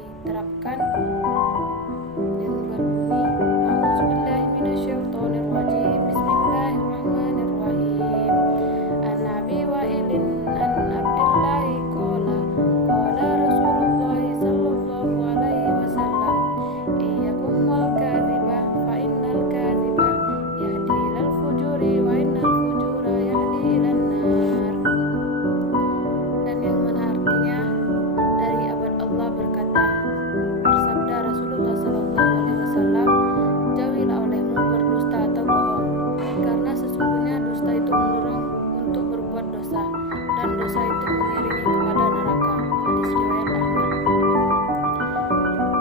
diterapkan yang berbunyi A'udzubillahi minasyaitonirrajim. Bismillahirrahmanirrahim. An Abi Wa'ilin an Abdillahi qala Rasulullah sallallahu alaihi wasallam iyyakum wal kadhiba fa innal kadhiba yahdi ilal fujuri wa innal fujura yahdi ilan nar. Dan yang mana artinya dari abad Allah berkata, bersabda Rasulullah sallallahu alaihi wasallam, jauhilah olehmu berdusta atau bohong, karena sesungguhnya dusta itu mendorong untuk berbuat dosa, dan dosa itu mengiringi kepada neraka. Hadis riwayat Ahmad.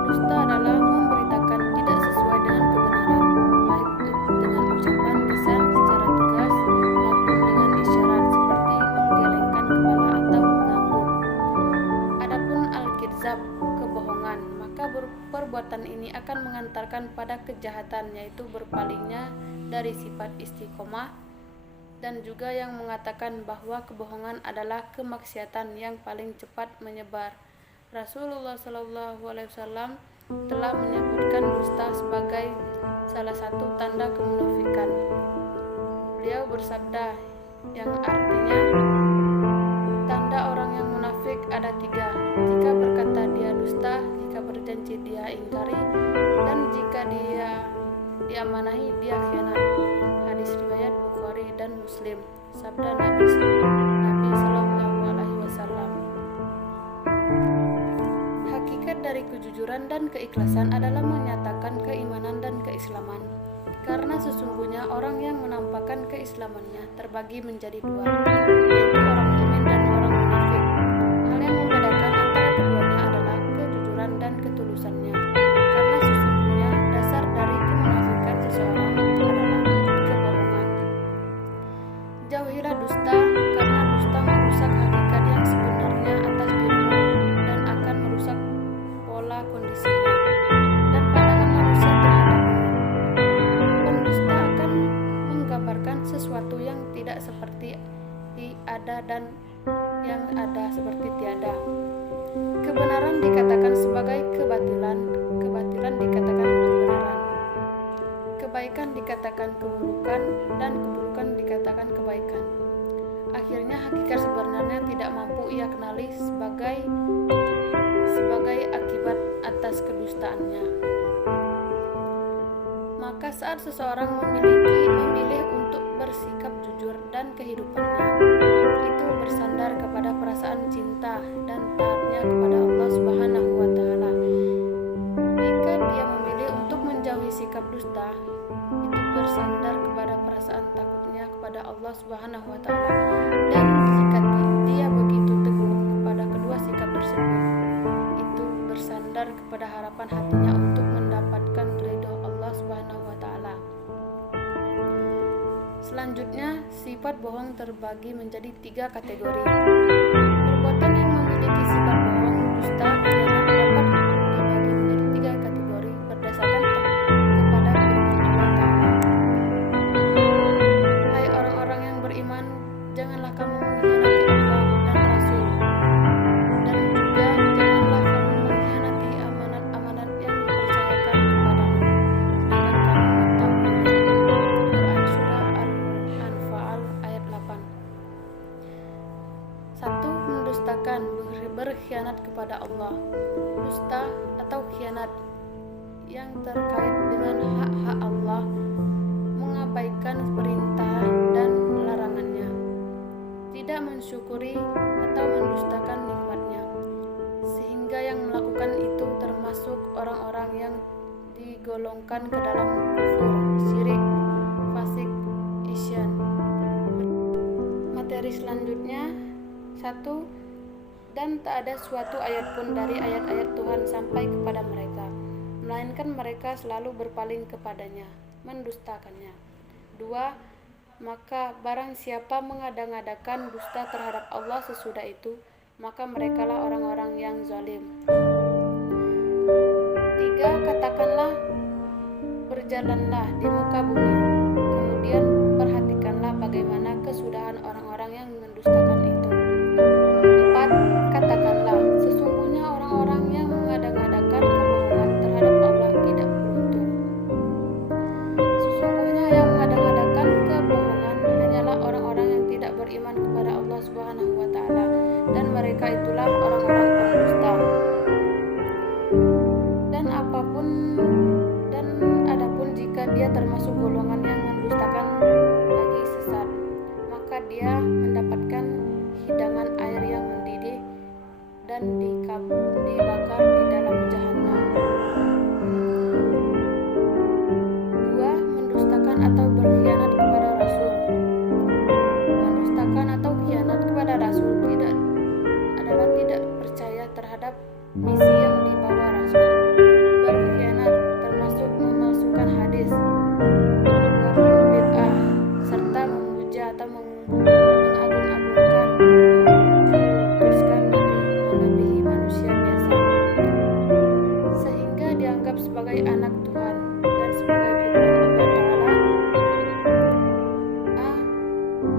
Dusta adalah memberitakan tidak sesuai dengan kebenaran, baik dengan ucapan lisan secara tegas maupun dengan isyarat seperti menggelengkan kepala atau mengangguk. Adapun al-kidzab, kebohongan, maka perbuatan ini akan mengantarkan pada kejahatan, yaitu berpalingnya dari sifat istiqomah, dan juga yang mengatakan bahwa kebohongan adalah kemaksiatan yang paling cepat menyebar. Rasulullah Shallallahu Alaihi Wasallam telah menyebutkan dusta sebagai salah satu tanda kemunafikan. Beliau bersabda, yang artinya tanda orang yang munafik ada 3. Jika berkata dia dusta, jika berjanji dia ingkari, dan jika dia diamanahi dia khianat. Hadis riwayat Bukhari dan Muslim. Sabda Nabi Sallallahu Alaihi Wasallam. Hakikat dari kejujuran dan keikhlasan adalah menyatakan keimanan dan keislaman. Karena sesungguhnya orang yang menampakkan keislamannya terbagi menjadi 2, yaitu orang mukmin dan orang munafik. Hal yang membedakan antara keduanya adalah kejujuran dan ketulusannya. Karena sesungguhnya dasar dari kemunafikan seseorang adalah kebohongan. Jauhilah dusta, karena dusta merusak hakikat yang sebenarnya atas dirimu dan akan merusak pola kondisimu dan pandangan manusia terhadapmu. Pendusta akan menggambarkan sesuatu yang tidak seperti ada dan yang ada seperti tiada. Kebenaran dikatakan sebagai kebatilan, kebatilan dikatakan kebenaran, kebaikan dikatakan keburukan, dan keburukan dikatakan kebaikan. Akhirnya hakikat sebenarnya tidak mampu ia kenali sebagai akibat atas kedustaannya. Maka saat seseorang memilih untuk bersikap jujur dan kehidupannya itu bersandar kepada perasaan cinta dan taatnya kepada Allah Subhanahu wa taala. Jika dia memilih untuk menjauhi sikap dusta, itu bersandar kepada perasaan takutnya kepada Allah Subhanahu wa taala. Dan jika dia begitu teguh kepada kedua sikap tersebut, itu bersandar kepada harapan hatinya untuk mendapatkan ridho Allah Subhanahu wa taala. Selanjutnya, sifat bohong terbagi menjadi 3 kategori. Perbuatan yang memiliki sifat bohong, dusta, khianat dapat dibagi menjadi 3 kategori berdasarkan kepada firman Allah Ta'ala. Hai orang-orang yang beriman, janganlah kamu mengkhianati Allah dan Rasul, dan juga janganlah kamu mengkhianati amanat-amanat yang dipercayakan kepadamu, sedangkan kamu mengetahuinya. Quran Surah Al-Anfal ayat 8. 1. Mendustakan, berkhianat kepada Allah. Dusta atau khianat yang terkait dengan hak-hak Allah, mengabaikan perintah dan larangannya, tidak mensyukuri atau mendustakan nikmatnya, sehingga yang melakukan itu termasuk orang-orang yang digolongkan ke dalam kufur, syirik, fasik, isyan. Materi selanjutnya 1. Dan tak ada suatu ayat pun dari ayat-ayat Tuhan sampai kepada mereka, melainkan mereka selalu berpaling kepadanya, mendustakannya. 2. Maka barang siapa mengada-ngadakan dusta terhadap Allah sesudah itu, maka merekalah orang-orang yang zalim. 3. Katakanlah, berjalanlah di muka bumi, kemudian perhatikanlah bagaimana kesudahan orang-orang yang mendustakan itu. 4. Katakanlah, sesungguhnya orang-orang yang mengada-ngadakan jika dia termasuk golongan yang mendustakan bagi sesat, maka dia mendapatkan hidangan air yang mendidih dan dibakar di dalam jahanam. 2. Mendustakan atau berkhianat kepada Rasul. Mendustakan atau khianat kepada Rasul adalah tidak percaya terhadap misi yang dibawa Rasul. Berkhianat termasuk memalsukan hadis, membuat bid'ah, serta memuja atau mengagung-agungkan, memutuskan Nabi melebihi manusia biasa, sehingga dianggap sebagai anak Tuhan, dan sebagai firman Allah Ta'ala,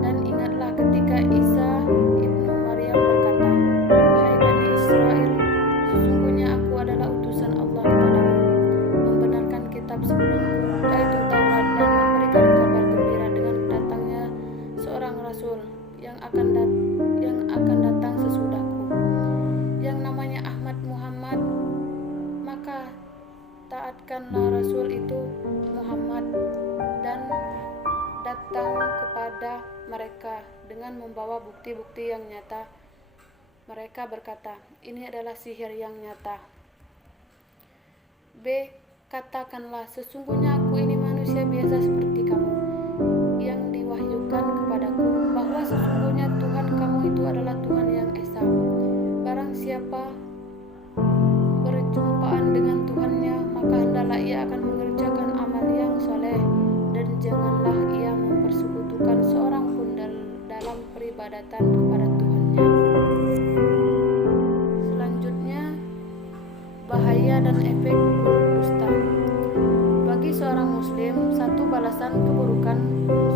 dan ingatlah ketika Isa ibnu Maryam berkata, "Hai Bani Israel, sesungguhnya aku adalah utusan Allah kepadamu, membenarkan kitab sebelumku, yaitu Taurat, dan memberikan kabar gembira dengan datangnya seorang Rasul yang akan datang sesudahku, yang namanya Ahmad Muhammad. Maka taatkanlah Rasul itu Muhammad dan datang kepada mereka dengan membawa bukti-bukti yang nyata." Mereka berkata, "Ini adalah sihir yang nyata." B. Katakanlah, sesungguhnya aku ini manusia biasa seperti kamu, yang diwahyukan kepadaku bahwa sesungguhnya Tuhan kamu itu adalah Tuhan yang esa. Barang siapa berjumpaan dengan Tuhannya, maka hendaklah ia akan mengerjakan amal yang soleh, dan janganlah ia mempersekutukan seorang pun dalam peribadatan kepada Tuhannya. Selanjutnya, bahaya dan efek buruk dusta. Bagi seorang muslim, satu balasan keburukan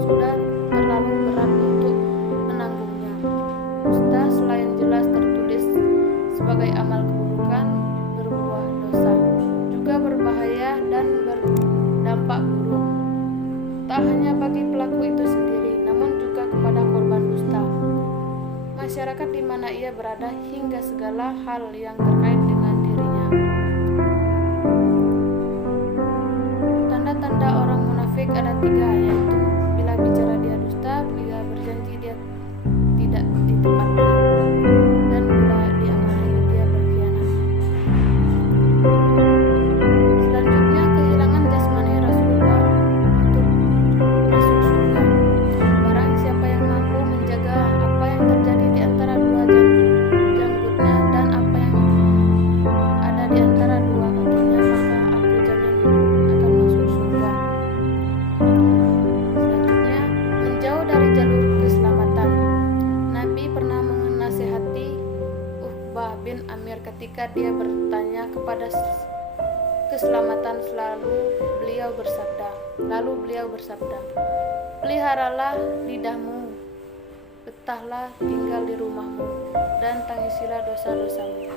sudah terlalu berat untuk menanggungnya. Dusta selain jelas tertulis sebagai amal keburukan, berbuah dosa, juga berbahaya dan berdampak buruk, tak hanya bagi pelaku itu sendiri, namun juga kepada korban dusta, masyarakat di mana ia berada, hingga segala hal yang terkait dengan dirinya. Tanda-tanda orang munafik ada 3, yaitu bila bicara dia dusta, bila berjanji dia tidak ditepati, dan bila diamanai dia berkhianat. Selanjutnya, kehilangan jasmani Rasulullah untuk masuk surga. Barang siapa yang mampu menjaga apa yang terjadi di antara dua janggutnya dan apa yang ada di antara dua kakinya, maka aku jamin akan masuk surga. Selanjutnya, menjauh dari jalur keselamatan. Nabi pernah menasihati Uqbah bin Amir ketika dia bertanya kepada keselamatan, lalu beliau bersabda, "Peliharalah lidahmu, betahlah tinggal di rumahmu, dan tangisilah dosa-dosamu."